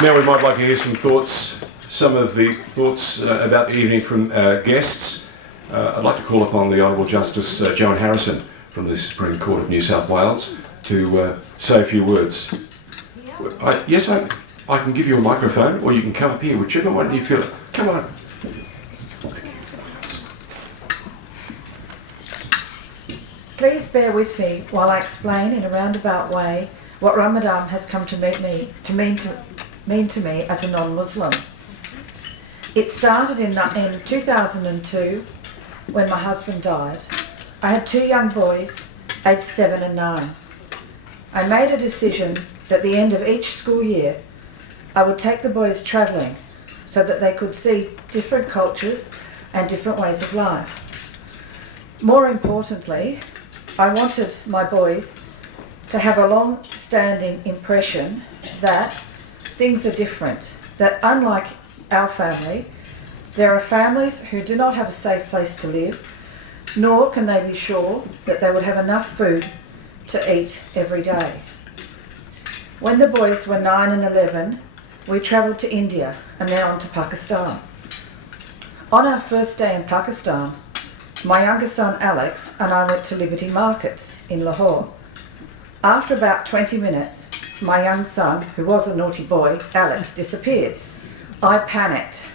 Now we might like to hear some thoughts, some of the thoughts about the evening from our guests. I'd like to call upon the Honourable Justice Joanne Harrison from the Supreme Court of New South Wales to say a few words. Yes, I can give you a microphone, or you can come up here, whichever one you feel. Come on. Please bear with me while I explain in a roundabout way what Ramadan has come to mean to me as a non-Muslim. It started in 2002 when my husband died. I had two young boys, aged 7 and 9. I made a decision that at the end of each school year I would take the boys travelling so that they could see different cultures and different ways of life. More importantly, I wanted my boys to have a long-standing impression that things are different, that unlike our family, there are families who do not have a safe place to live, nor can they be sure that they would have enough food to eat every day. When the boys were 9 and 11, we travelled to India and then on to Pakistan. On our first day in Pakistan, my younger son Alex and I went to Liberty Markets in Lahore. After about 20 minutes, my young son, who was a naughty boy, Alex, disappeared. I panicked.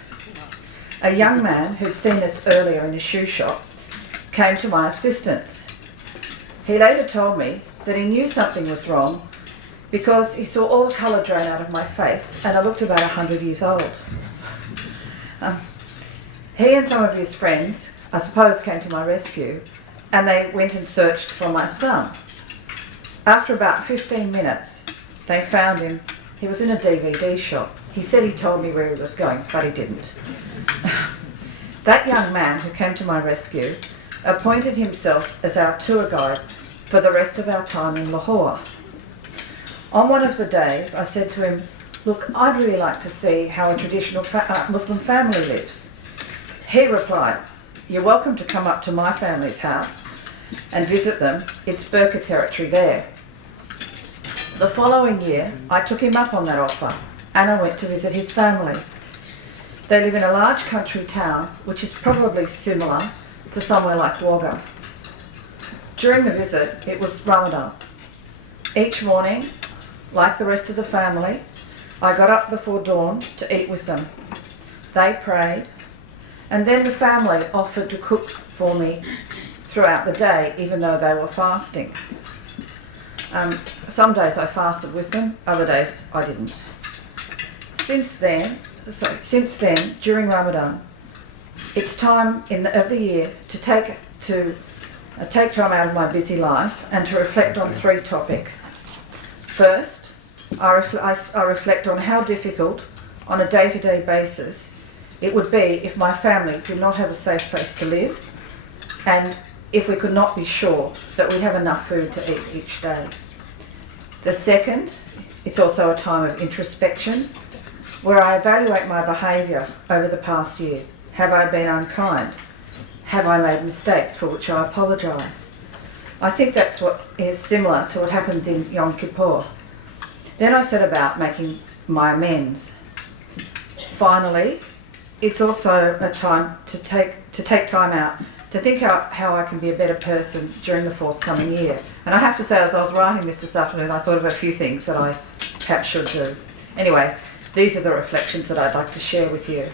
A young man who'd seen us earlier in a shoe shop came to my assistance. He later told me that he knew something was wrong because he saw all the colour drain out of my face and I looked about 100 years old. He and some of his friends, I suppose, came to my rescue and they went and searched for my son. After about 15 minutes, they found him. He was in a DVD shop. He said he told me where he was going, but he didn't. That young man who came to my rescue appointed himself as our tour guide for the rest of our time in Lahore. On one of the days, I said to him, "Look, I'd really like to see how a traditional Muslim family lives." He replied, "You're welcome to come up to my family's house and visit them. It's Burqa territory there." The following year, I took him up on that offer and I went to visit his family. They live in a large country town, which is probably similar to somewhere like Wagga. During the visit, it was Ramadan. Each morning, like the rest of the family, I got up before dawn to eat with them. They prayed, and then the family offered to cook for me throughout the day, even though they were fasting. Some days I fasted with them, other days I didn't. Since then, during Ramadan, it's time of the year to take time out of my busy life and to reflect on 3 topics. First, I reflect on how difficult, on a day-to-day basis, it would be if my family did not have a safe place to live and if we could not be sure that we have enough food to eat each day. The second, it's also a time of introspection where I evaluate my behaviour over the past year. Have I been unkind? Have I made mistakes for which I apologise? I think that's what is similar to what happens in Yom Kippur. Then I set about making my amends. Finally, it's also a time to take time out to think how I can be a better person during the forthcoming year. And I have to say, as I was writing this afternoon, I thought of a few things that I perhaps should do. Anyway, these are the reflections that I'd like to share with you.